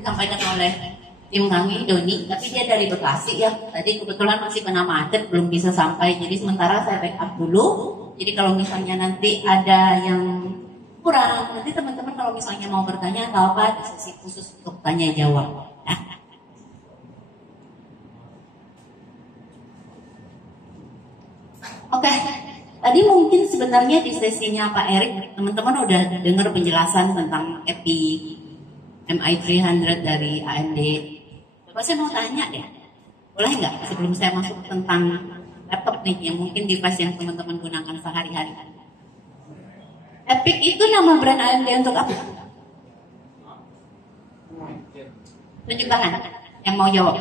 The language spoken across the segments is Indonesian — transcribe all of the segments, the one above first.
disampaikan oleh tim kami, Doni, tapi dia dari Bekasi ya. Tadi kebetulan masih kena macet, belum bisa sampai. Jadi sementara saya backup dulu. Jadi kalau misalnya nanti ada yang kurang, nanti teman-teman kalau misalnya mau bertanya atau apa, di sesi khusus untuk tanya jawab. Ya. Oke, tadi mungkin sebenarnya di sesinya Pak Erik, teman-teman udah dengar penjelasan tentang EPI MI300 dari AMD. Coba saya mau tanya deh, boleh nggak sebelum saya masuk tentang laptop nih, yang mungkin device yang teman-teman gunakan sehari-hari. EPIC itu nama brand AMD untuk apa? Tunjuk tangan yang mau jawab.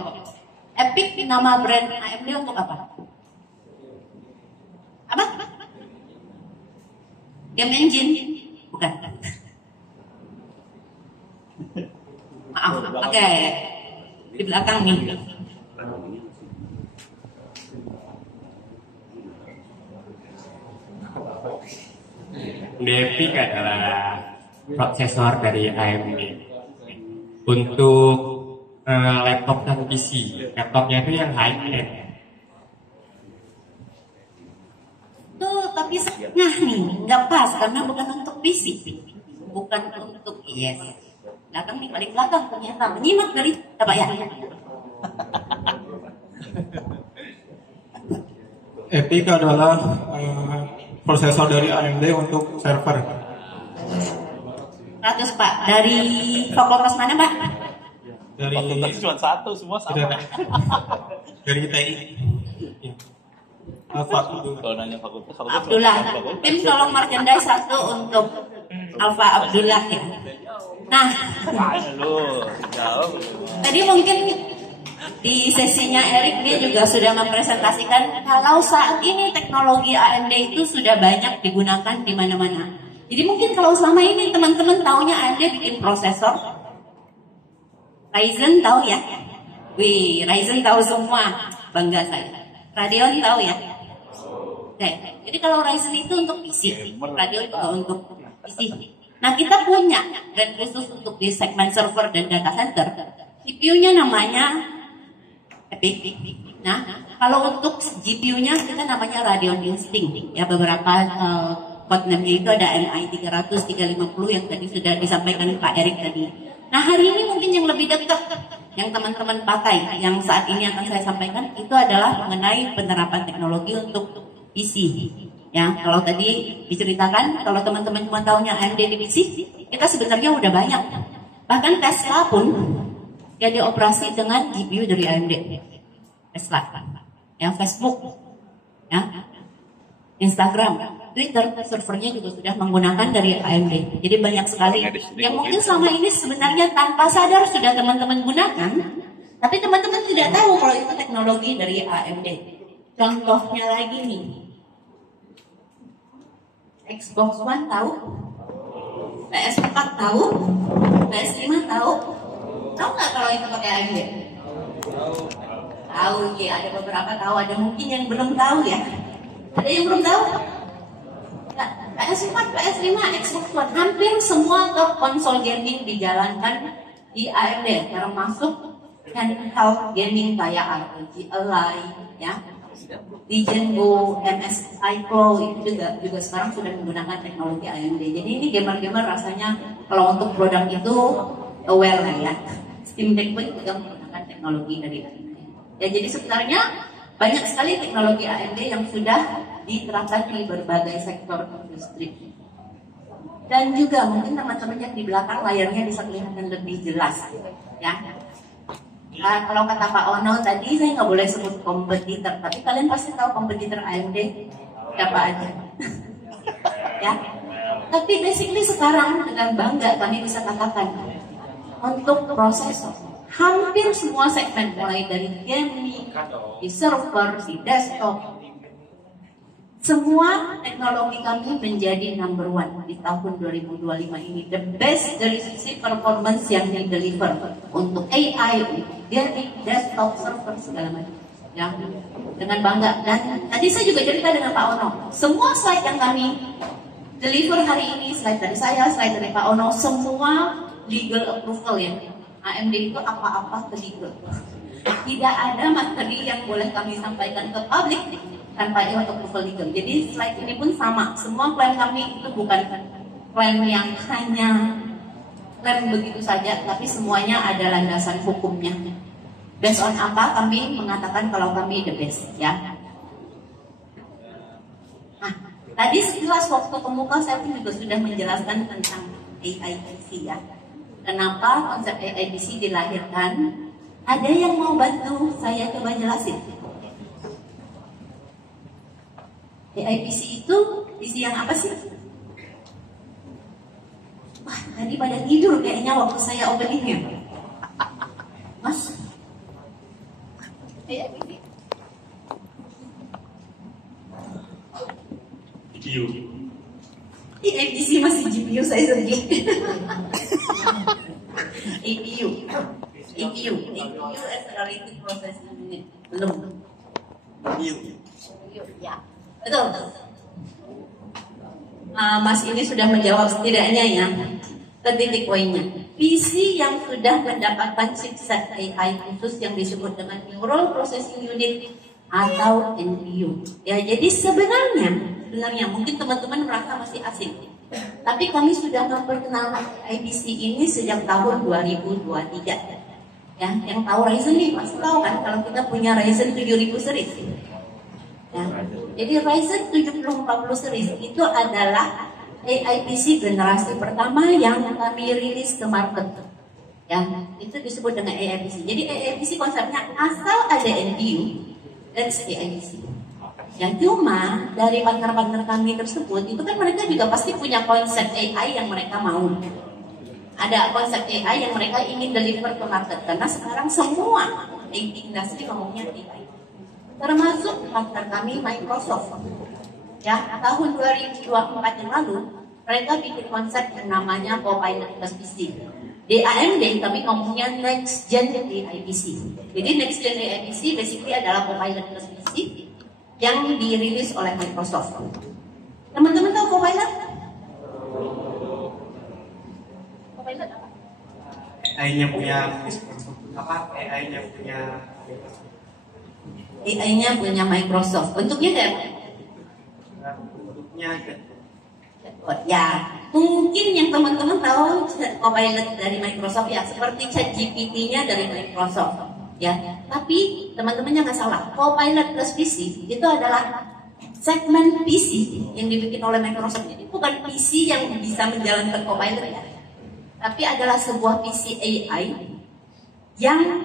EPIC nama brand AMD untuk apa? Apa? Game engine? Bukan. Maaf, oke. Di belakang nih. EPIC adalah prosesor dari AMD untuk laptop dan PC. Laptopnya itu yang high-end. Tuh, tapi nah nih, nggak pas karena bukan untuk PC, bukan untuk belakang nih, paling belakang ternyata menyimak dari apa ya? EPIC adalah prosesor dari AMD untuk server. 100 Pak, dari fakultas mana Pak? Dari fakultas cuma satu, semua sama. Dari TI. Alfa. Kalau nanya fakultas Abdullah. Tim tolong merchandise satu untuk Alfa Abdullah ya. Nah, tadi mungkin di sesinya Erik dia juga sudah mempresentasikan kalau saat ini teknologi AMD itu sudah banyak digunakan di mana-mana. Jadi mungkin kalau selama ini teman-teman taunya AMD bikin prosesor, Ryzen tahu ya? Wih, Ryzen tahu semua, bangga saya. Radeon tahu ya? Oke, jadi kalau Ryzen itu untuk PC, Radeon juga untuk PC. Nah kita punya brand khusus untuk di segmen server dan data center. CPU-nya namanya EPIC. Nah, kalau untuk GPU-nya kita namanya Radeon Instinct. Ya, beberapa codename-nya itu ada MI300, 350 yang tadi sudah disampaikan Pak Erik tadi. Nah, hari ini mungkin yang lebih dekat yang teman-teman pakai, yang saat ini akan saya sampaikan itu adalah mengenai penerapan teknologi untuk PC. Ya, kalau tadi diceritakan, kalau teman-teman cuma tahunya AMD di PC, kita sebenarnya udah banyak. Bahkan Tesla pun ya dioperasi dengan GPU dari AMD. Tesla, ya Facebook, ya Instagram, Twitter, servernya juga sudah menggunakan dari AMD. Jadi banyak sekali yang mungkin selama ini sebenarnya tanpa sadar sudah teman-teman gunakan, tapi teman-teman tidak tahu kalau itu teknologi dari AMD. Contohnya lagi nih, Xbox One tahu, PS4 tahu, PS5 tahu nggak kalau itu pakai AMD? Tahu ya, ada beberapa tahu, ada mungkin yang belum tahu ya. Ada yang belum tahu? Nah, PS4, PS5, Xbox One, hampir semua top konsol gaming dijalankan di AMD, termasuk handheld gaming kayak ROG Ally, ya. Legion Go, MSI Pro itu juga sekarang sudah menggunakan teknologi AMD. Jadi ini gamer-gamer rasanya kalau untuk produk itu aware lah ya. Steam Deck pun juga menggunakan teknologi dari AMD. Ya, jadi sebenarnya banyak sekali teknologi AMD yang sudah diterapkan di berbagai sektor industri. Dan juga mungkin teman-teman yang di belakang layarnya bisa kelihatan lebih jelas, ya. Nah, kalau kata Pak Ono tadi saya nggak boleh sebut kompetitor, tapi kalian pasti tahu kompetitor AMD siapa aja, ya. Tapi basically sekarang dengan bangga kami bisa katakan untuk prosesor hampir semua segmen mulai dari gaming, di server, di desktop, semua teknologi kami menjadi number one di tahun 2025 ini. The best dari sisi performance yang di-deliver untuk AI, gaming, desktop, server, segala macam. Ya, dengan bangga. Dan tadi saya juga cerita dengan Pak Ono. Semua slide yang kami deliver hari ini, slide dari saya, slide dari Pak Ono, semua legal approval ya. AMD itu apa-apa legal. Tidak ada materi yang boleh kami sampaikan ke publik tanpa approval legal. Jadi slide ini pun sama. Semua klaim kami itu bukan klaim yang hanya klaim begitu saja, tapi semuanya ada landasan hukumnya. Based on apa kami mengatakan kalau kami the best, ya. Nah, tadi sekilas waktu kemuka saya pun juga sudah menjelaskan tentang AIBC, ya. Kenapa konsep AIBC dilahirkan? Ada yang mau bantu saya coba jelasin? AIBC itu visi yang apa sih? Wah, tadi pada tidur kayaknya waktu saya openingnya. Mas? AIBC. GPU. AIBC masih GPU, saya sedih. APU Accelerated Processing Unit. Belum. Ya, betul. Mas ini sudah menjawab setidaknya ya ke titik poinnya. PC yang sudah mendapatkan chipset AI khusus yang disebut dengan Neural Processing Unit atau NPU. Ya, jadi sebenarnya mungkin teman-teman merasa masih asing. Tapi kami sudah memperkenalkan IBC ini sejak tahun 2023. Ya, yang tahu Ryzen nih pasti tahu kan kalau kita punya Ryzen 7000 series. Ya, jadi Ryzen 7040 series itu adalah AIPC generasi pertama yang kami rilis ke market. Ya, itu disebut dengan AIPC. Jadi AIPC konsepnya asal ada NPU, that's AIPC. Ya, cuma dari partner-partner kami tersebut itu kan mereka juga pasti punya konsep AI yang mereka mau. Ada konsep AI yang mereka ingin deliver ke market karena sekarang semua industri ngomongnya AI. Termasuk partner kami Microsoft. Ya, tahun 2024 yang lalu mereka bikin konsep yang namanya Copilot plus PC. Di AMD kami ngomongnya Next Gen AI PC. Jadi Next Gen AI PC basically adalah Copilot plus PC yang dirilis oleh Microsoft. Teman-teman tahu Copilot? Copilot apa? AI-nya punya apa? AI-nya punya Microsoft. Bentuknya kayak bentuknya chatbot. Ya, mungkin yang teman-teman tahu Copilot dari Microsoft ya, seperti ChatGPT-nya dari Microsoft. Ya, tapi teman-temannya nggak salah. Copilot plus PC itu adalah segmen PC yang dibikin oleh Microsoft. Jadi bukan PC yang bisa menjalankan Copilot ya, tapi adalah sebuah PC AI yang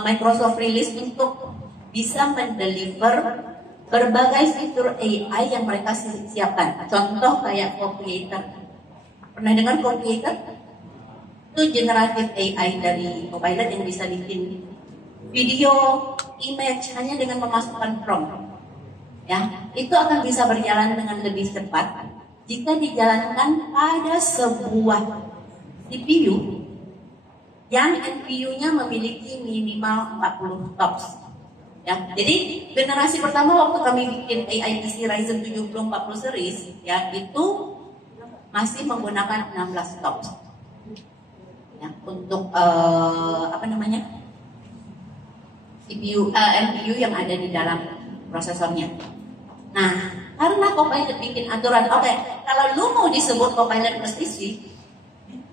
Microsoft rilis untuk bisa mendeliver berbagai fitur AI yang mereka siapkan. Contoh kayak Co-Creator. Pernah dengar Co-Creator? Itu generatif AI dari Copilot yang bisa bikin video, image hanya dengan memasukkan prompt. Ya, itu akan bisa berjalan dengan lebih cepat jika dijalankan pada sebuah CPU yang NPU-nya memiliki minimal 40 TOPS. Ya, jadi generasi pertama waktu kami bikin AI PC Ryzen 7040 series, ya itu masih menggunakan 16 TOPS. Ya, untuk CPU, NPU yang ada di dalam prosesornya. Nah, karena Copilot bikin aturan, kalau lu mau disebut Copilot plus PC,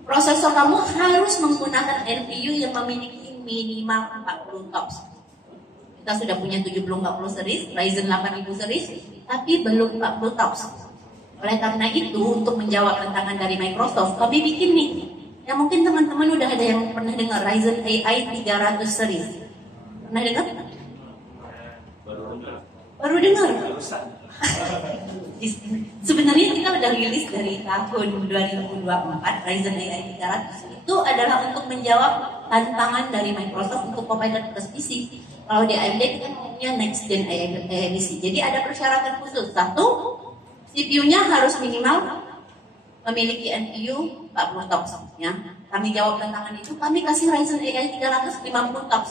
prosesor kamu harus menggunakan NPU yang memiliki minimal 40 TOPS. Kita sudah punya 7040 series, Ryzen 8000 series, tapi belum 40 TOPS. Oleh karena itu, untuk menjawab tantangan dari Microsoft, kami bikin nih. Ya mungkin teman-teman udah ada yang pernah dengar Ryzen AI 300 series. Pernah dengar? Baru dengar. Sebenarnya kita udah rilis dari tahun 2024 Ryzen AI 300. Itu adalah untuk menjawab tantangan dari Microsoft untuk Copilot plus PC. Kalau di AMD kita punya Next Gen AI PC. Jadi ada persyaratan khusus. Satu, CPU-nya harus minimal memiliki NPU 40 TOPS. Ya. Kami jawab tantangan itu. Kami kasih Ryzen AI 300 50 TOPS.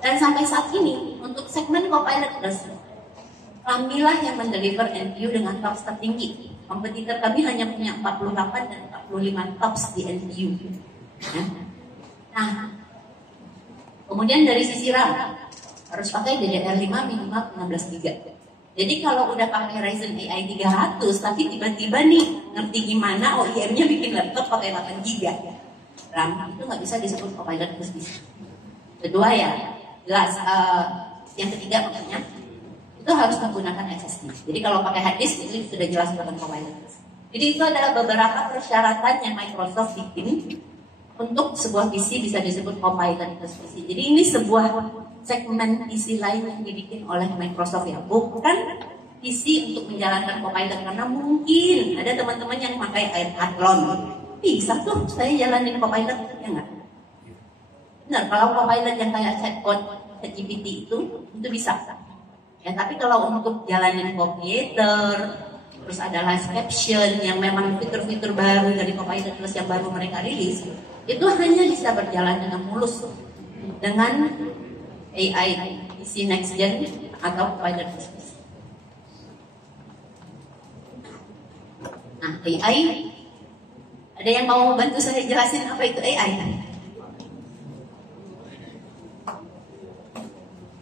Dan sampai saat ini untuk segmen Copilot plus, kamilah yang mendeliver NPU dengan TOPS tertinggi. Kompetitor kami hanya punya 48 dan 45 TOPS di NPU. Ya. Nah, kemudian dari sisi RAM harus pakai DDR5 minimal 16 GB. Jadi kalau udah pakai Ryzen AI 300 tapi tiba-tiba nih ngerti gimana OEM-nya bikin laptop pakai 8 GB RAM, itu nggak bisa disebut Copilot plus PC. Kedua ya, jelas. Yang ketiga makanya itu harus menggunakan SSD. Jadi kalau pakai hard disk itu sudah jelas bukan Copilot. Jadi itu adalah beberapa persyaratan yang Microsoft bikin untuk sebuah PC bisa disebut Copilot plus PC. Jadi ini sebuah segmen PC lain yang dibikin oleh Microsoft ya, bukan PC untuk menjalankan Copilot, karena mungkin ada teman-teman yang pakai Athlon, bisa tuh saya jalanin Copilot, ya nggak? Benar, kalau Copilot yang kayak chatbot ChatGPT itu bisa. Ya, tapi kalau untuk jalanin komputer, terus ada live caption yang memang fitur-fitur baru dari Copilot plus yang baru mereka rilis, itu hanya bisa berjalan dengan mulus dengan AI PC next gen atau Copilot plus. Nah, AI, ada yang mau bantu saya jelasin apa itu AI?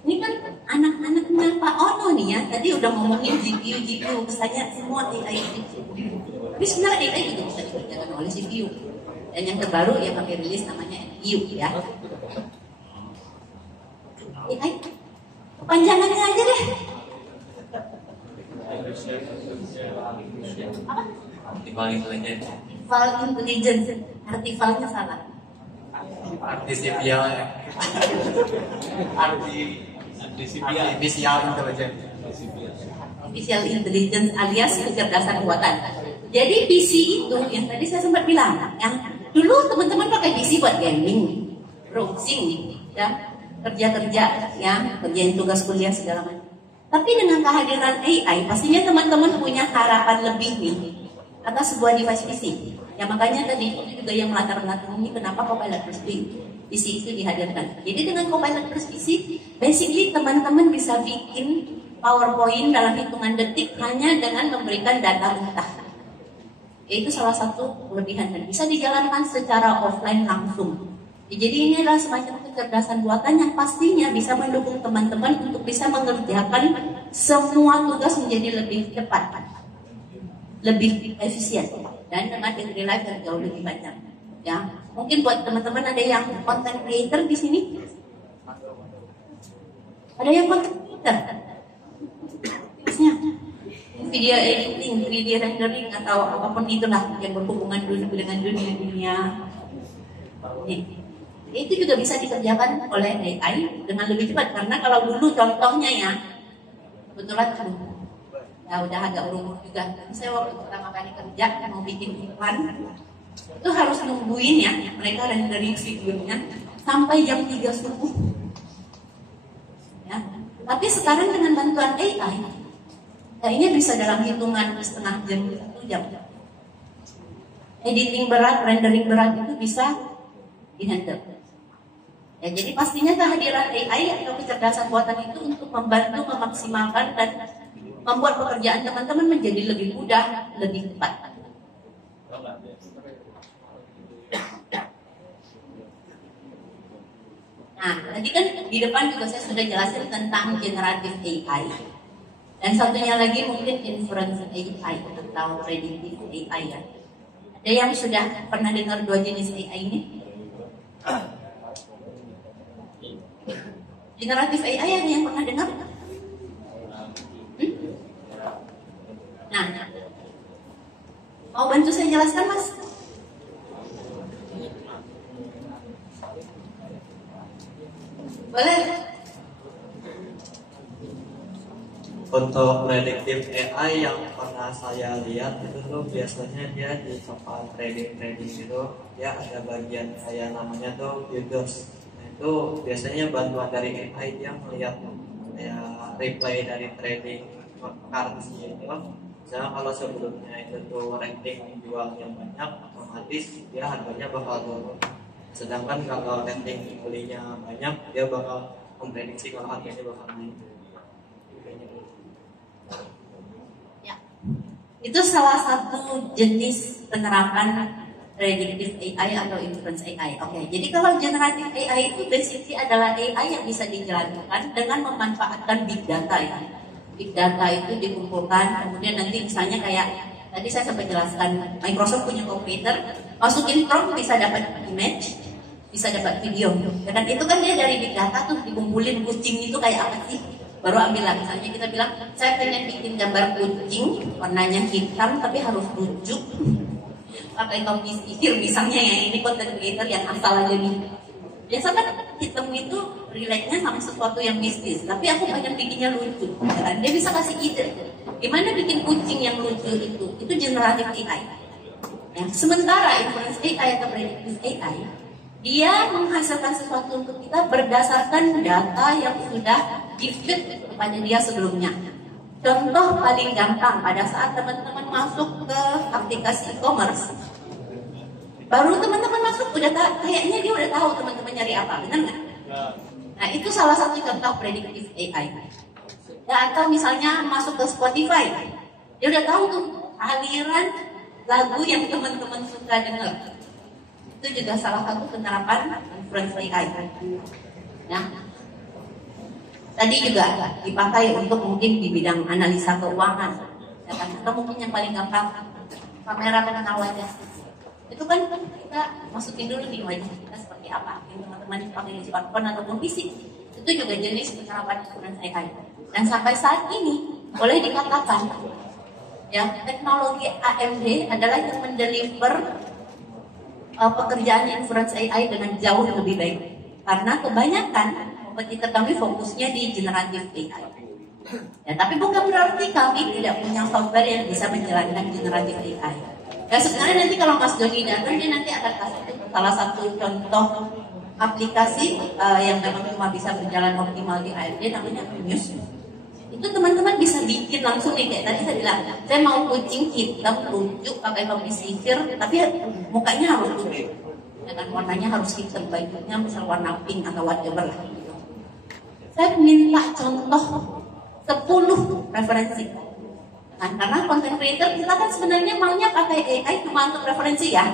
Ini kan anak-anaknya Pak Ono nih ya, tadi udah ngomongin GPU, saya semua AI itu. Tapi sebenarnya AI juga bisa dikerjakan oleh CPU. Dan yang terbaru ya pakai rilis namanya NPU ya. AI, kepanjangannya aja deh. Apa? Artificial intelligence. Artificial intelligence, artificialnya salah. Artificial intelligence. Artificial intelligence alias kecerdasan buatan. Jadi PC itu yang tadi saya sempat bilang, yang dulu teman-teman pakai PC buat gaming, browsing, ya, kerja-kerja, ya, kerjain tugas kuliah segala macam. Tapi dengan kehadiran AI, pastinya teman-teman punya harapan lebih nih atas sebuah device PC. Ya makanya tadi itu juga yang melatar belakangi kenapa Copilot plus PC itu dihadirkan. Jadi dengan Copilot plus PC, basically teman-teman bisa bikin PowerPoint dalam hitungan detik hanya dengan memberikan data mentah. Itu salah satu kelebihan dan bisa dijalankan secara offline langsung. Jadi ini adalah semacam kecerdasan buatan yang pastinya bisa mendukung teman-teman untuk bisa mengerjakan semua tugas menjadi lebih cepat, lebih efisien, dan dengan battery life yang jauh lebih panjang. Ya, mungkin buat teman-teman ada yang content creator di sini, ada yang content creator, video editing, video rendering atau apapun itulah yang berhubungan dengan dunia. Itu juga bisa dikerjakan oleh AI dengan lebih cepat, karena kalau dulu contohnya ya, kebetulan ya udah agak umur juga. Saya waktu pertama kali kerja mau bikin iklan itu harus nungguin ya mereka rendering videonya sampai jam 3 subuh. Ya. Tapi sekarang dengan bantuan AI, kayaknya bisa dalam hitungan setengah jam, 1 jam. Editing berat, rendering berat itu bisa dihandle. Ya, jadi pastinya kehadiran AI atau kecerdasan buatan itu untuk membantu memaksimalkan dan membuat pekerjaan teman-teman menjadi lebih mudah, lebih cepat. Nah, tadi kan di depan juga saya sudah jelasin tentang generative AI. Dan satunya lagi mungkin inference AI atau predictive AI ya. Ada yang sudah pernah dengar dua jenis AI ini? Generative AI ada yang pernah dengar? Nah, mau bantu saya jelaskan, Mas? Boleh? Untuk predictive AI yang pernah saya lihat itu tuh biasanya dia di tempat trading itu dia ada bagian kayak namanya tuh futures. Nah, itu biasanya bantuan dari AI dia melihat kayak replay dari trading currency itu. Misalnya kalau sebelumnya itu tuh rating jualnya banyak, otomatis dia harganya bakal turun. Sedangkan kalau rating belinya banyak, dia bakal memprediksi kalau harganya bakal naik. Ya. Itu salah satu jenis penerapan predictive AI atau inference AI. Oke, jadi kalau generative AI itu basically adalah AI yang bisa dijalankan dengan memanfaatkan big data ya. Big data itu dikumpulkan, kemudian nanti misalnya kayak tadi saya sempat jelaskan, Microsoft punya komputer, masukin prompt bisa dapat image, bisa dapat video. Dan itu kan dia dari big data tuh dikumpulin kucing itu kayak apa sih? Baru ambil lah, misalnya kita bilang, saya pengen bikin gambar kucing, warnanya hitam tapi harus lucu. Pakai topi sihir misalnya ya, ini content creator yang asal aja nih. Biasa kan hitam itu relate-nya sama sesuatu yang mistis, tapi aku pengen bikinnya lucu. Dan dia bisa kasih ide, gimana bikin kucing yang lucu itu generative AI. Ya, sementara inference AI atau predictive AI, dia menghasilkan sesuatu untuk kita berdasarkan data yang sudah di-feed kepada dia sebelumnya. Contoh paling gampang, pada saat teman-teman masuk ke aplikasi e-commerce, baru teman-teman masuk kayaknya dia udah tahu teman-teman nyari apa, benar nggak? Nah itu salah satu contoh predictive AI. Ya, atau misalnya masuk ke Spotify, dia udah tahu tuh aliran lagu yang teman-teman suka dengar. Itu juga salah satu penerapan inference AI. Ya. Tadi juga dipakai untuk mungkin di bidang analisa keuangan, ya kan? Atau mungkin yang paling gampang kamera pengenal wajah. Itu kan kita masukin dulu di wajah kita seperti apa, yang teman-teman pakai di smartphone ataupun fisik. Itu juga jenis penerapan inference AI. Dan sampai saat ini boleh dikatakan, ya teknologi AMD adalah yang mendeliver pekerjaan inference AI dengan jauh lebih baik. Karena kebanyakan kompetitor kami fokusnya di generative AI. Ya, tapi bukan berarti kami tidak punya software yang bisa menjalankan generative AI. Ya sebenarnya nanti kalau Mas Doni datang, dia nanti akan kasih salah satu contoh aplikasi yang memang cuma bisa berjalan optimal di AMD, namanya Muse. Itu teman-teman bisa bikin langsung nih, kayak tadi saya bilang, saya mau kucing hitam lucu pakai topi sihir, tapi mukanya harus lucu. Ya kan, warnanya harus hitam, bajunya misal warna pink atau whatever lah. Saya minta contoh 10 referensi. Kan, karena content creator kita kan sebenarnya maunya pakai AI cuma untuk referensi ya,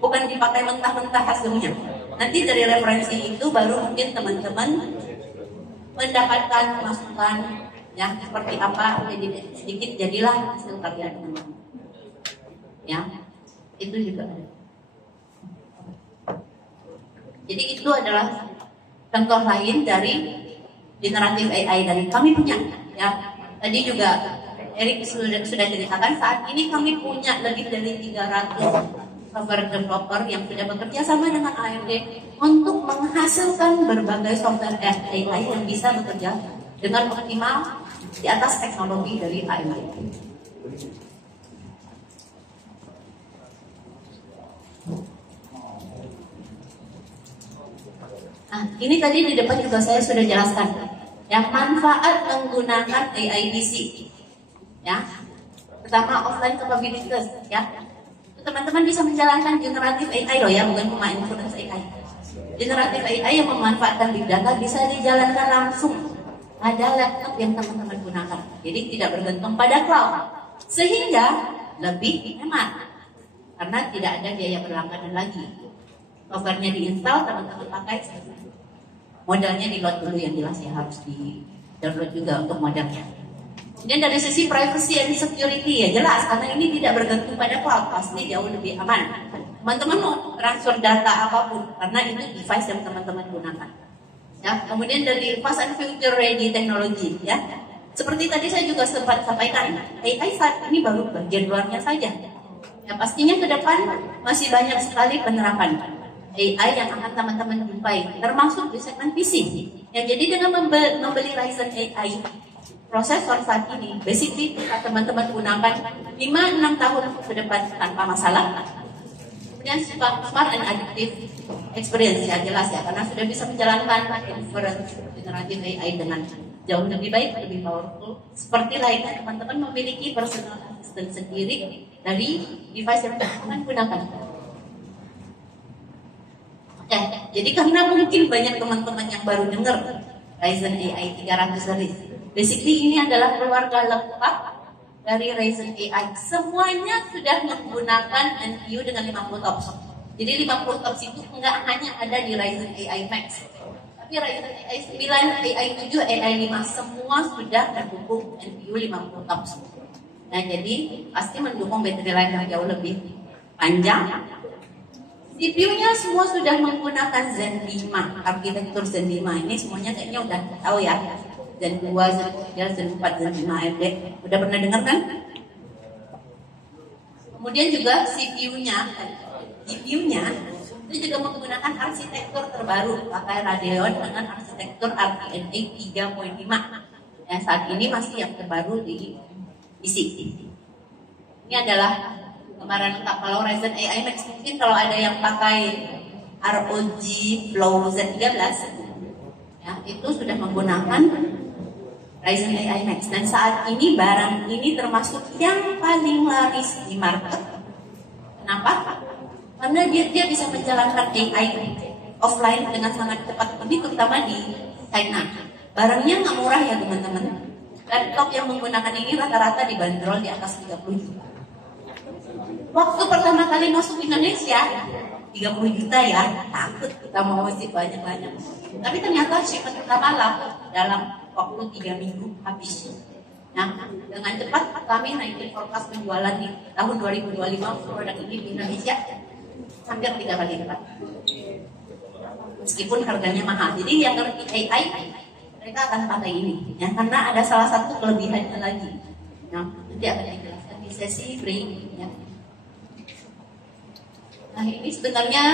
bukan dipakai mentah-mentah hasilnya. Nanti dari referensi itu baru mungkin teman-teman mendapatkan masukan ya seperti apa, jadi sedikit jadilah hasil karya teman-teman. Ya, itu juga ada. Jadi itu adalah contoh lain dari generative AI dari kami punya. Ya, tadi juga Erik sudah ceritakan, saat ini kami punya lebih dari 300 software developer yang sudah bekerja sama dengan AMD untuk menghasilkan berbagai software AI yang bisa bekerja dengan optimal di atas teknologi dari AMD. Nah, ini tadi di depan juga saya sudah jelaskan yang manfaat menggunakan AI DC. Ya, pertama offline capabilities, ya. Teman-teman bisa menjalankan generative AI loh ya, bukan cuma inference AI. Generative AI yang memanfaatkan big data bisa dijalankan langsung pada laptop yang teman-teman gunakan. Jadi tidak bergantung pada cloud, sehingga lebih hemat karena tidak ada biaya berlangganan lagi. Softwarenya diinstal, teman-teman pakai, modalnya di load dulu yang jelas ya, harus di download juga untuk modalnya. Dan dari sisi privacy and security ya jelas, karena ini tidak bergantung pada cloud, pasti jauh lebih aman. Teman-teman mau transfer data apapun, karena itu device yang teman-teman gunakan. Ya, kemudian dari fast and future ready teknologi, ya. Seperti tadi saya juga sempat sampaikan, AI saat ini baru bagian luarnya saja. Ya pastinya ke depan masih banyak sekali penerapan AI yang akan teman-teman jumpai, termasuk di segmen PC. Ya, jadi dengan membeli Ryzen AI prosesor saat ini, basically bisa teman-teman gunakan 5-6 tahun ke depan tanpa masalah. Kemudian smart and adaptive experience ya jelas ya, karena sudah bisa menjalankan inference generative AI dengan jauh lebih baik, lebih powerful. Seperti lainnya teman-teman memiliki personal assistant sendiri dari device yang teman-teman gunakan. Oke, jadi karena mungkin banyak teman-teman yang baru dengar Ryzen AI 300 series. Basically ini adalah keluarga lengkap dari Ryzen AI. Semuanya sudah menggunakan NPU dengan 50 TOPS. Jadi 50 TOPS itu nggak hanya ada di Ryzen AI Max, tapi Ryzen AI 9, AI 7, AI 5 semua sudah mendukung NPU 50 TOPS. Nah, jadi pasti mendukung baterai life yang jauh lebih panjang. CPU-nya semua sudah menggunakan Zen 5, arsitektur Zen 5 ini semuanya kayaknya udah tahu ya. Zen 2, Zen 3, Zen 4, Zen 5 AMD. Udah pernah dengar kan? Kemudian juga GPU-nya itu juga menggunakan arsitektur terbaru, pakai Radeon dengan arsitektur RDNA 3.5. Ya, saat ini masih yang terbaru di PC. Ini adalah gambaran lengkap. Kalau Ryzen AI Max mungkin kalau ada yang pakai ROG Flow Z13 ya, itu sudah menggunakan Ryzen AI Max, dan saat ini barang ini termasuk yang paling laris di market. Kenapa? Karena dia bisa menjalankan AI offline dengan sangat cepat, ini terutama di China. Barangnya nggak murah ya teman-teman. Laptop yang menggunakan ini rata-rata dibanderol di atas 30 juta. Waktu pertama kali masuk Indonesia 30 juta ya, takut kita mau isi banyak-banyak. Tapi ternyata shipment pertama laku dalam waktu 3 minggu habis. Nah, dengan cepat kami naikin forecast penjualan di tahun 2025 produk ini di Indonesia hampir 3 kali lipat. Meskipun harganya mahal. Jadi yang ngerti AI mereka akan pakai ini ya, karena ada salah satu kelebihannya lagi. Nah, nanti akan dijelaskan di sesi free ya. Nah, ini sebenarnya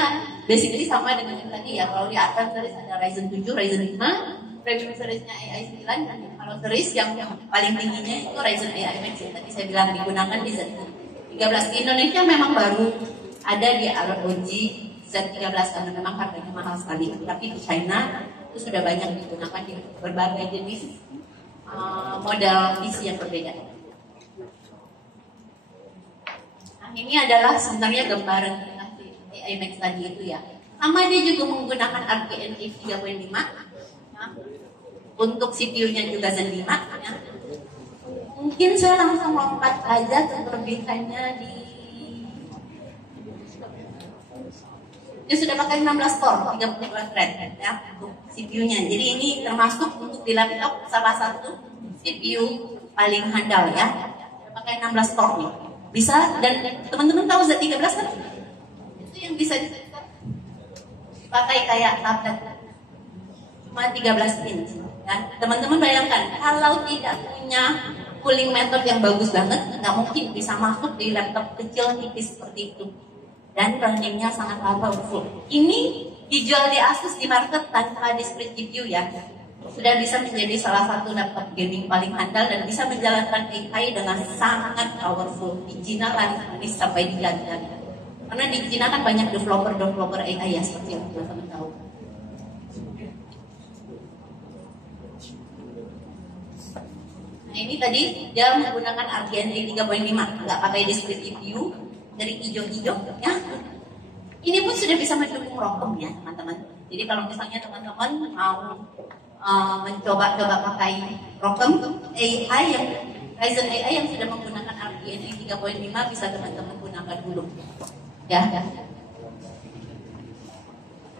basically sama dengan yang tadi ya. Kalau di atas series ada Ryzen 7, Ryzen 5, premium seriesnya AI 9, dan kalau series yang paling tingginya itu Ryzen AI Max yang tadi saya bilang digunakan di Z13. Di Indonesia memang baru ada di ROG Z13 karena memang harganya mahal sekali. Tapi di China itu sudah banyak digunakan di berbagai jenis model PC yang berbeda. Nah, ini adalah sebenarnya gambaran AI Max tadi itu ya. Sama dia juga menggunakan RDNA 3.5 ya. Untuk CPU-nya juga Zen 5 ya. Mungkin saya langsung lompat aja ke kelebihannya di dia sudah pakai 16 core, 32 thread ya untuk CPU-nya. Jadi ini termasuk untuk di laptop salah satu CPU paling handal ya. Sudah pakai 16 core nih. Bisa, dan teman-teman tahu Z13 kan? Yang bisa dipakai kayak tablet cuma 13 inch ya. Teman-teman bayangkan kalau tidak punya cooling method yang bagus banget nggak mungkin bisa masuk di laptop kecil tipis seperti itu, dan runningnya sangat powerful. Ini dijual di Asus di market tanpa discrete GPU ya, sudah bisa menjadi salah satu laptop gaming paling handal dan bisa menjalankan AI dengan sangat powerful. Di China kan ini sampai dijalankan. Karena di China kan banyak developer AI ya, seperti yang teman-teman tahu. Nah, ini tadi dia menggunakan RDNA 3.5, nggak pakai discrete GPU, dari hijau-hijau ya. Ini pun sudah bisa mendukung ROCm ya teman-teman. Jadi kalau misalnya teman-teman mau mencoba pakai ROCm AI yang Ryzen AI yang sudah menggunakan RDNA 3.5 bisa teman-teman gunakan dulu. Ya.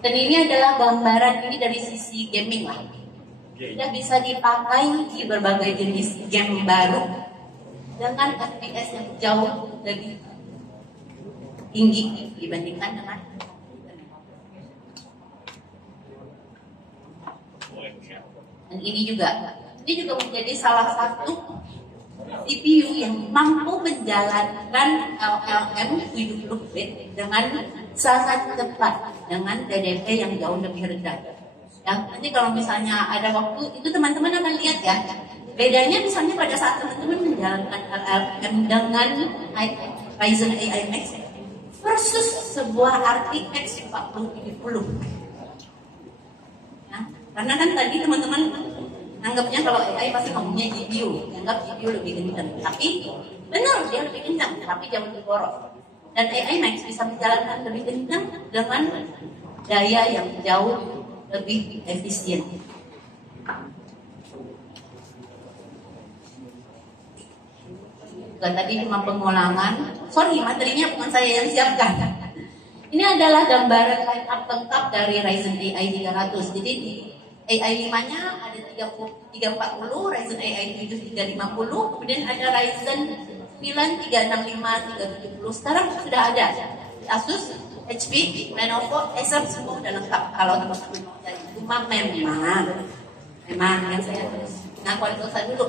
Dan ini adalah gambaran ini dari sisi gaming lah. Sudah bisa dipakai di berbagai jenis game baru dengan FPS yang jauh lebih tinggi dibandingkan dengan dan ini juga menjadi salah satu CPU yang mampu menjalankan LLM 70 bit dengan sangat cepat dengan TDP yang jauh lebih rendah. Ya, nanti kalau misalnya ada waktu itu teman-teman akan lihat ya. Bedanya misalnya pada saat teman-teman menjalankan LLM dengan Ryzen AI Max versus sebuah RTX 4070. Nah, karena kan tadi teman-teman anggapnya kalau AI pasti ngomongnya GPU, dianggap GPU lebih kencang. Tapi benar dia lebih kencang, tapi jauh lebih boros. Dan AI Max bisa menjalankan lebih kencang dengan daya yang jauh lebih efisien. Bukan tadi cuma pengulangan. Sorry, materinya bukan saya yang siapkan. Ini adalah gambaran line up lengkap dari Ryzen AI 300. Jadi di AI 5-nya ada 340, Ryzen AI 7 350, kemudian ada Ryzen 9 365, 370. Sekarang sudah ada Asus, HP, Lenovo, Acer semua sudah lengkap. Kalau teman-teman mau cari, cuma memang yang saya harus ngakuin dosa dulu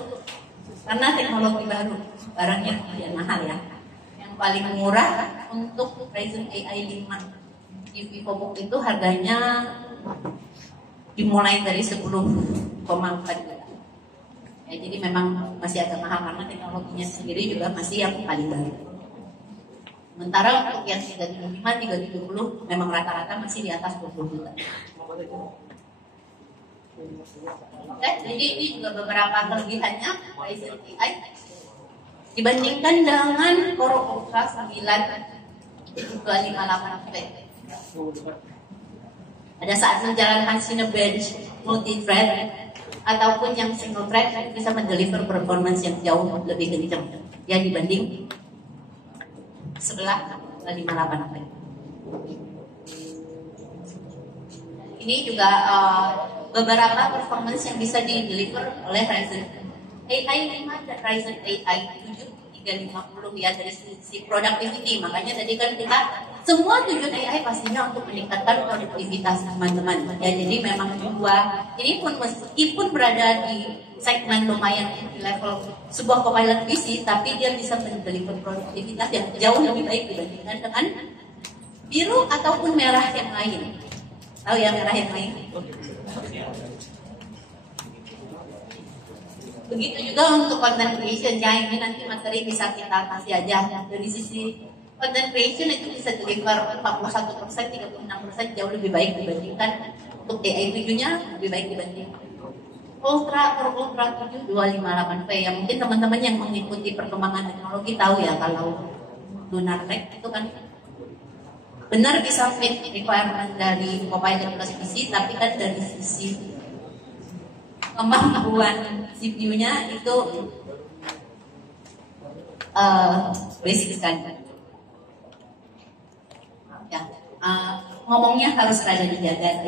karena teknologi baru, barangnya kemudian mahal ya. Yang paling murah untuk Ryzen AI 5 di VivoBook itu harganya dimulai dari 10,4 juta. Ya, jadi memang masih agak mahal karena teknologinya sendiri juga masih yang paling baru. Sementara untuk yang 375, 370 memang rata-rata masih di atas 20 juta. Oke, jadi ini juga beberapa kelebihannya Ryzen AI dibandingkan dengan Core Ultra 9 258V. Pada saat menjalankan Cinebench multi-thread ataupun yang single thread bisa mendeliver performance yang jauh lebih kencang ya dibanding sebelah 258V. Ini juga beberapa performance yang bisa di-deliver oleh Ryzen AI 5 dan Ryzen AI 7 350 ya dari sisi productivity. Makanya tadi kan kita semua tujuan AI pastinya untuk meningkatkan produktivitas teman-teman. Ya jadi memang ini pun meskipun berada di segmen lumayan di level sebuah Copilot PC, tapi dia bisa mendeliver produktivitas yang jauh lebih baik dibandingkan dengan biru ataupun merah yang lain. Tahu ya merah yang lain? Begitu juga untuk content creation ya, ini nanti materi bisa kita kasih aja. Dari sisi content creation itu bisa deliver 41%, 36% jauh lebih baik dibandingkan untuk AI 7-nya lebih baik dibanding Ultra 7 258V yang mungkin teman-teman yang mengikuti perkembangan teknologi tahu ya kalau Lunar Lake itu kan benar bisa fit requirement dari Copilot plus PC, tapi kan dari sisi kemampuan CPU-nya itu basic sekali. Ya, ngomongnya harus rada dijaga.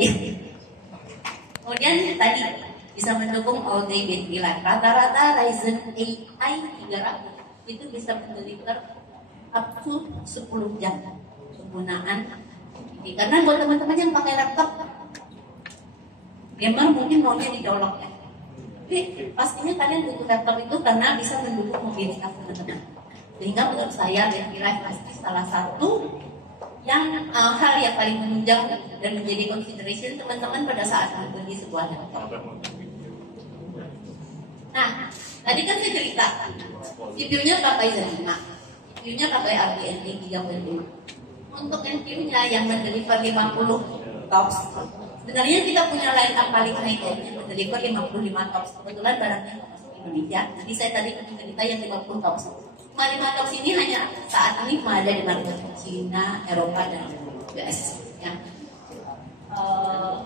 Kemudian tadi bisa mendukung all day battery life. Rata-rata Ryzen AI 300 itu bisa mendeliver up to 10 jam penggunaan. Karena buat teman-teman yang pakai laptop, gamer mungkin maunya dicolok ya. Tapi pastinya kalian butuh laptop itu karena bisa mendukung mobilitas teman-teman. Sehingga menurut saya battery life pasti salah satu yang hal yang paling menunjang dan menjadi consideration teman-teman pada saat membeli sebuah laptop. Nah, tadi kan saya cerita CPU-nya pakai Zen 5, CPU-nya pakai RDNA 3.5. Untuk NPU-nya yang mendeliver 50 TOPS. Sebenarnya kita punya line up paling high-end yang mendeliver 55 TOPS. Kebetulan barangnya masuk Indonesia. Jadi saya tadi cerita yang 50 TOPS. 55 TOPS ini hanya saat ini ada di market Cina, Eropa, dan US. Ya.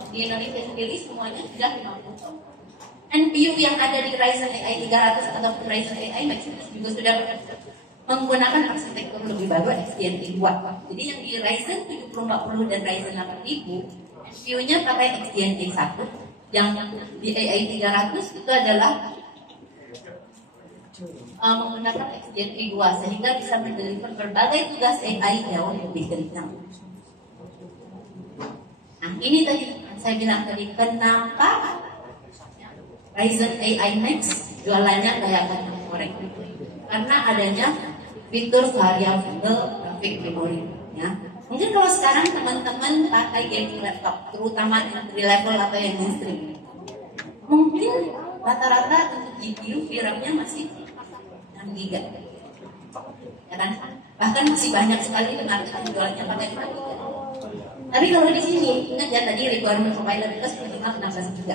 Di Indonesia sendiri semuanya sudah 50 TOPS. NPU yang ada di Ryzen AI 300 ataupun Ryzen AI Max juga sudah menggunakan arsitektur lebih baru XDNA 2. Jadi yang di Ryzen 7040 dan Ryzen 8000 NPU-nya pakai XDNA 1. Yang di AI 300 itu adalah menggunakan XDNA 2 sehingga bisa mendeliver berbagai tugas AI jauh lebih kencang. Nah ini tadi saya bilang tadi kenapa Ryzen AI Max jualannya kayak kacang goreng, karena adanya fitur variable graphic memory. Ya. Mungkin kalau sekarang teman-teman pakai gaming laptop, terutama entry level atau yang mainstream, mungkin rata-rata untuk GPU VRAM-nya masih 6 GB, ya kan? Bahkan masih banyak sekali dengan jualannya pakai 4 GB. Tapi kalau di sini, ingat ya tadi requirement Copilot plus minimal 16 GB.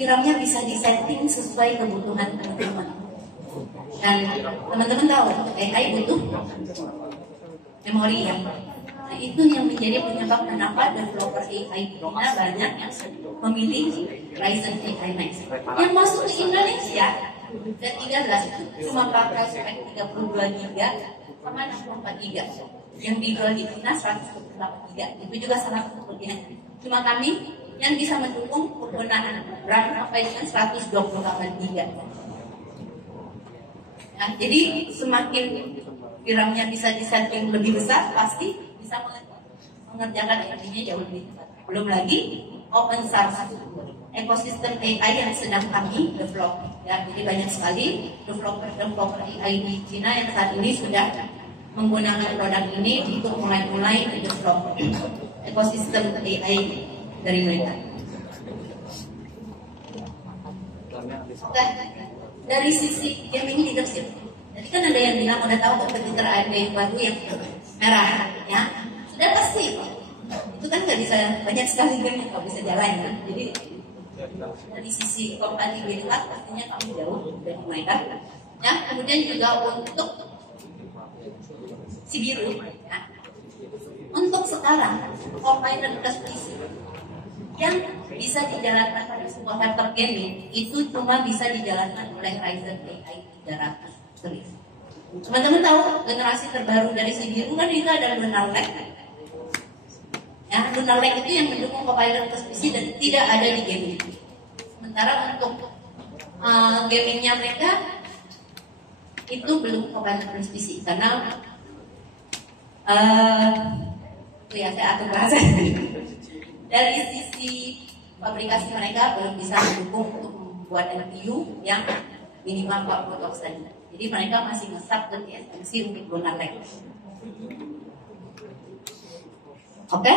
VRAM-nya bisa disetting sesuai kebutuhan teman-teman. Dan teman-teman tahu, AI butuh memori yang itu yang menjadi penyebab kenapa developer AI China banyak yang memilih Ryzen AI Max. Yang masuk ke Indonesia dan 13 itu cuma pakai spek 32 GB sama 64 GB. yang dijual di China 128 giga. Itu juga salah satu kelebihannya. Cuma kami yang bisa mendukung penggunaan RAM sampai dengan 128 giga. Nah, jadi semakin RAM-nya bisa disetting lebih besar, pasti bisa mengerjakan AI-nya jauh lebih cepat. Belum lagi open source ekosistem AI yang sedang kami develop. Ya, jadi banyak sekali developer AI di China yang saat ini sudah menggunakan produk ini untuk mulai develop ekosistem AI dari mereka. Nah, dari sisi gaming leadership, jadi kan ada yang bilang udah tahu kompetitor AMD yang baru yang merah, ya sudah pasti itu kan nggak bisa, banyak sekali game yang nggak bisa jalan kan. Jadi dari sisi kompatibilitas pastinya kami jauh dari mereka. Ya, kemudian juga untuk si biru, ya. Untuk sekarang Copilot plus PC yang bisa dijalankan pada sebuah laptop gaming itu cuma bisa dijalankan oleh Ryzen AI 300 series. Teman-teman tahu generasi terbaru dari si biru kan itu ada Lunar Lake. Ya, Lunar Lake itu yang mendukung Copilot plus PC dan tidak ada di gaming. Sementara untuk gamingnya mereka itu belum Copilot plus PC karena ya saya atur bahasa. Dari sisi fabrikasi mereka belum bisa mendukung untuk membuat NPU yang minimal 40 TOPS tadi. Jadi mereka masih nge-sub ke TSMC untuk Lunar Lake. Oke?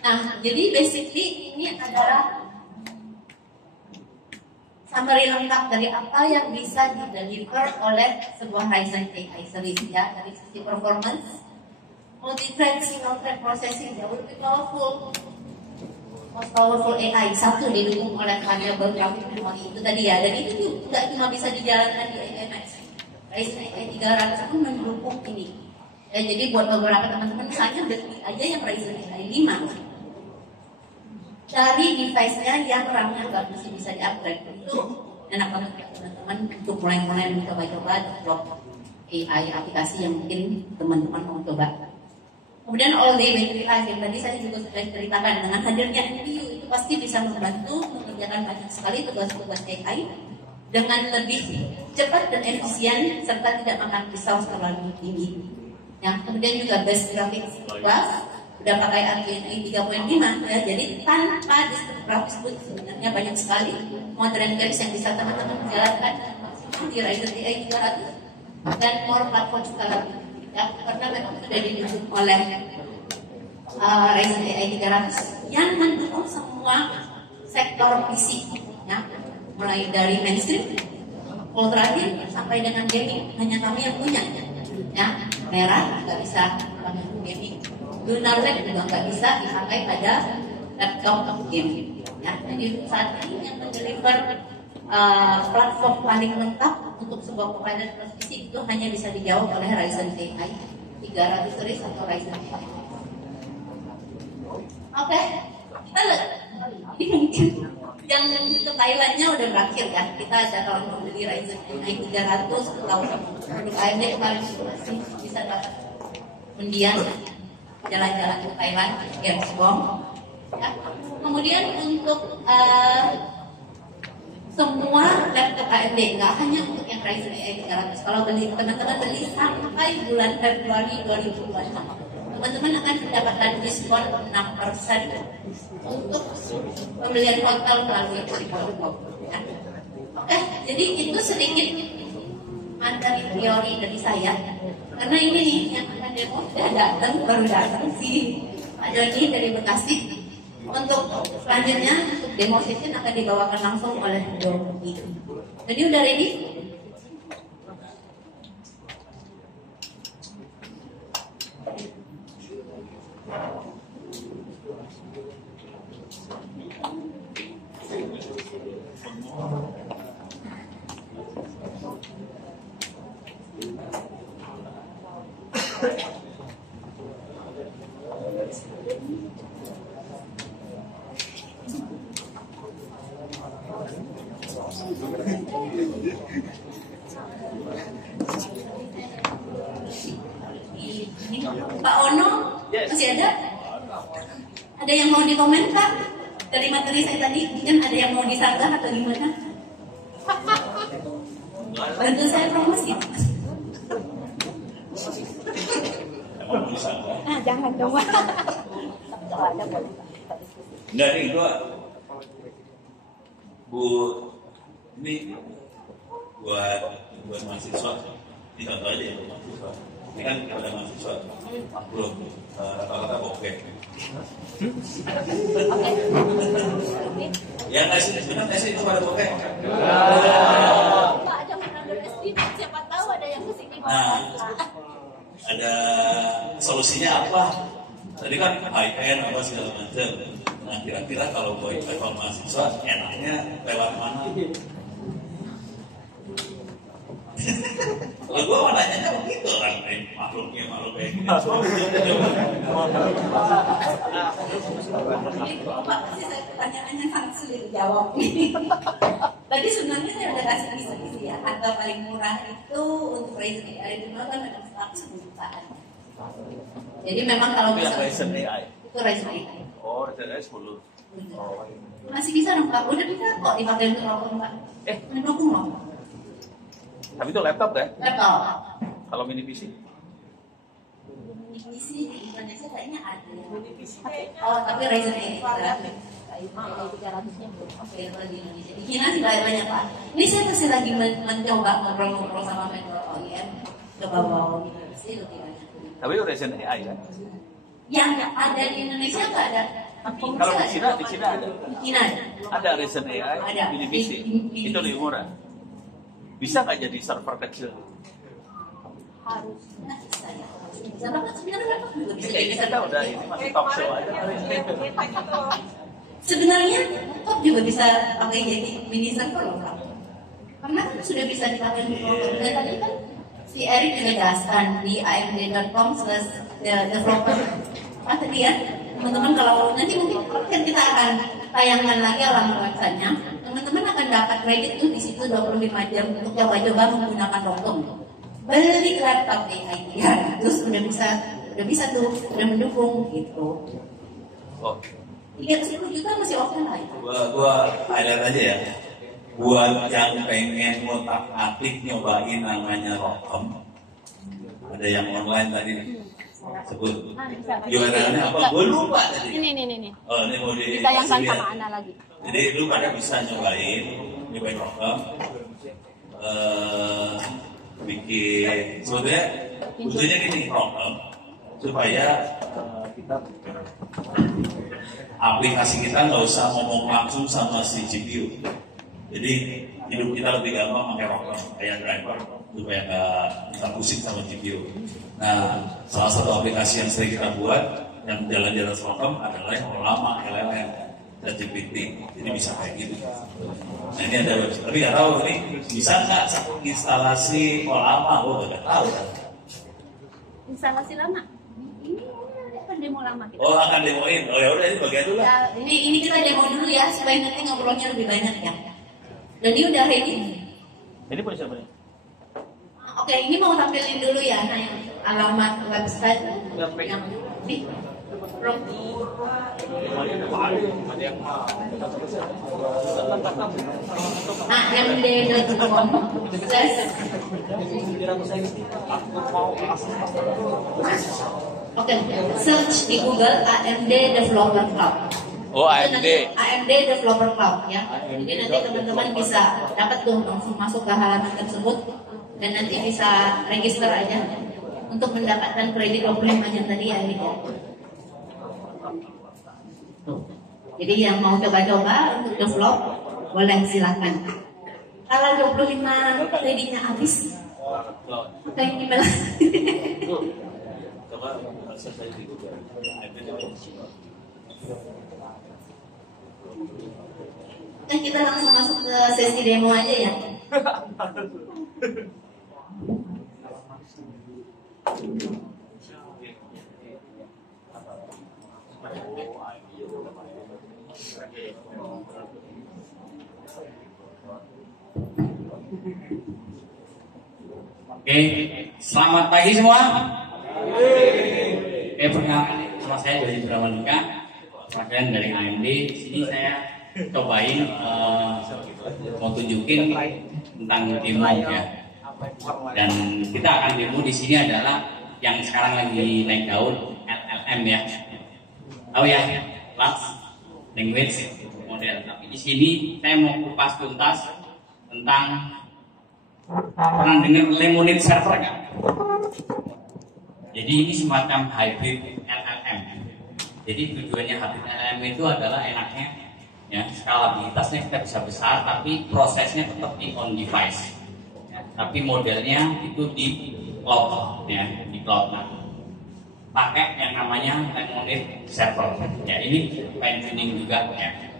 Nah, jadi basically ini adalah summary lengkap dari apa yang bisa dideliver oleh sebuah Ryzen AI series, ya. Dari sisi performance, multi-thread, single-thread processing jauh lebih powerful, most powerful AI, satu didukung oleh variable graphic memory itu tadi ya. Dan itu juga cuma bisa dijalankan di AMX. Ryzen AI 300 pun mendukung ini. Ya, jadi buat beberapa teman-teman misalnya beli aja yang Ryzen AI 5 dari device-nya yang RAM-nya nggak bisa di-upgrade, itu enak banget ya teman-teman untuk mulai mencoba-coba develop AI aplikasi yang mungkin teman-teman mau coba. Kemudian all day battery life yang tadi saya juga sudah ceritakan, dengan hadirnya NPU itu pasti bisa membantu mengerjakan banyak sekali tugas-tugas AI dengan lebih cepat dan efisien serta tidak makan resource terlalu tinggi. Ya, kemudian juga base graphics class udah pakai RDNA 3.5 ya, jadi tanpa diskrip grafis pun sebenarnya banyak sekali modern games yang bisa teman-teman jalankan maksimum di Ryzen AI 300 dan more platform scalability ya, karena memang sudah didukung oleh Ryzen AI 300 yang mendukung semua sektor PC ya, mulai dari mainstream, ultra thin sampai dengan gaming, hanya kami yang punya ya. Merah nggak bisa pakai gaming, Lunar Lake juga nggak bisa dipakai pada laptop game ya. Jadi saat ini yang mendeliver platform paling lengkap untuk sebuah Copilot plus PC itu hanya bisa dijawab oleh Ryzen AI 300 series atau Ryzen AI. Oke, kita lihat. Ini mungkin yang ke Thailandnya udah berakhir ya. Kita ada kalau membeli Ryzen AI 300 atau produk AMD kemarin masih bisa dapat undian jalan-jalan ke Thailand, Gamescom. Ya. Kemudian untuk semua laptop AMD, nggak hanya untuk yang Ryzen AI 300. Kalau beli teman-teman beli sampai bulan Februari 2020, teman-teman akan mendapatkan diskon 6% untuk pembelian hotel melalui Tripod. Ya. Oke, jadi itu sedikit materi teori dari saya. Karena ini nih yang akan demo sudah datang, baru datang si Pak Doni dari Bekasi. Untuk selanjutnya untuk demo session akan dibawakan langsung oleh Doni. Jadi udah ready? Ada yang mau dikomentar dari materi saya tadi? Mungkin ada yang mau disanggah atau gimana? Bantu saya promosi. Nah, jangan dong. Enggak nih gua Bu ini buat mahasiswa. Ini contoh aja ya buat mahasiswa. Ini kan ada mahasiswa belum rata-rata oke. Ya nggak sih, benar nggak sih itu pada oke? Pak, jangan underestimate. Siapa tahu ada yang kesini. Nah, ada solusinya apa? Tadi kan high end apa segala macam. Nah, kira-kira kalau buat level mahasiswa enaknya lewat mana? Kalau gue mau nanya begitu kan, makhluk kayak gini. Pak, pasti saya pertanyaannya sangat sulit dijawab. Tadi sebenarnya saya udah kasih kisi ya. Harga paling murah itu untuk Ryzen AI itu kan ada 110 jutaan. Jadi memang kalau Yang misalnya Ryzen AI. itu Ryzen AI. Oh, Ryzen AI 10. Masih bisa dong Pak, udah bisa kok dipakai untuk laptop Pak. Mendukung loh. Tapi itu laptop kan? Laptop. Kalau mini PC? Ini sih di Indonesia kayaknya ada. Oh, tapi Ryzen AI. Oke, kalau di Indonesia. Di China sih banyak Pak. Ini saya masih lagi mencoba ngobrol-ngobrol sama vendor OEM. Coba bawa di Indonesia lebih banyak. Tapi itu Ryzen AI kan? Yang ada di Indonesia nggak ada. Kalau di China ada. Di China ada. Ada Ryzen AI, Ada. mini PC. Itu lebih murah. Bisa nggak jadi server kecil? Harus. Nah, bisa ya. Bisa banget sebenarnya laptop juga bisa. Ini kita udah ini masih talk show aja. Sebenarnya laptop juga bisa pakai jadi mini server loh Kak. Karena kan sudah bisa dipakai untuk laptop. Dan tadi kan si Eric juga jelaskan di amd.com/developer. Tadi ya, teman-teman kalau nanti mungkin kan kita akan tayangkan lagi alamat websitenya. Teman-teman akan dapat kredit tuh di situ 25 jam untuk coba-coba menggunakan Rotom. Beli laptop AI ya, terus udah bisa tuh, udah mendukung gitu. Oh, 30 juta masih oke lah itu. gua highlight aja ya. Buat yang pengen ngotak-atik nyobain namanya Rotom, ada yang online tadi sebut. Gimana apa? Gue lupa tadi. Ini. Oh, ini mau Ditayangkan sama Ana lagi. Jadi lu pada bisa nyobain Rotom. Bikin sebetulnya gini Rotom supaya kita aplikasi kita nggak usah ngomong langsung sama si GPU. Jadi hidup kita lebih gampang pakai Rotom kayak driver supaya nggak kita pusing sama GPU. Nah, salah satu aplikasi yang sering kita buat yang jalan-jalan Rotom adalah yang lama LLM dan GPT. Jadi bisa kayak gitu. Nah ini ada website. Tapi nggak tahu ini bisa nggak instalasi lama? Gue nggak tahu. Instalasi lama. Ini kan demo lama kita. Oh akan demoin. Oh ya udah ini bagian dulu lah. Ya, ini kita demo dulu ya supaya nanti ngobrolnya lebih banyak ya. Dan ini udah ready. Ini punya siapa nih? Oke, ini mau tampilin dulu ya, nah yang alamat website yang di amd.com. Oke, search di Google AMD Developer Cloud. Oh AMD. AMD Developer Cloud ya. Jadi nanti teman-teman bisa dapat tuh langsung masuk ke halaman tersebut dan nanti bisa register aja untuk mendapatkan kredit 25 jam tadi ya. Jadi yang mau coba-coba untuk develop boleh silakan. Kalau 25 kreditnya habis, kayak gimana? Coba akses saya di Google. Kan kita langsung masuk ke sesi demo aja ya. Oke, selamat pagi semua. Oke, perkenalkan nama saya dari Brahmanika. perwakilan dari AMD. Di sini saya cobain mau tunjukin tentang demo ya. Dan kita akan demo di sini adalah yang sekarang lagi naik daun LLM ya. Tahu ya, Large Language Model. Tapi di sini saya mau kupas tuntas tentang, pernah dengar Lemonade Server nggak? Jadi ini semacam hybrid LLM. Jadi tujuannya hybrid LLM itu adalah enaknya ya, skalabilitasnya kita bisa besar, tapi prosesnya tetap di on device. Ya, tapi modelnya itu di cloud ya, di cloud. Nah, pakai yang namanya Lemonade Server. Ya, ini fine tuning juga ya.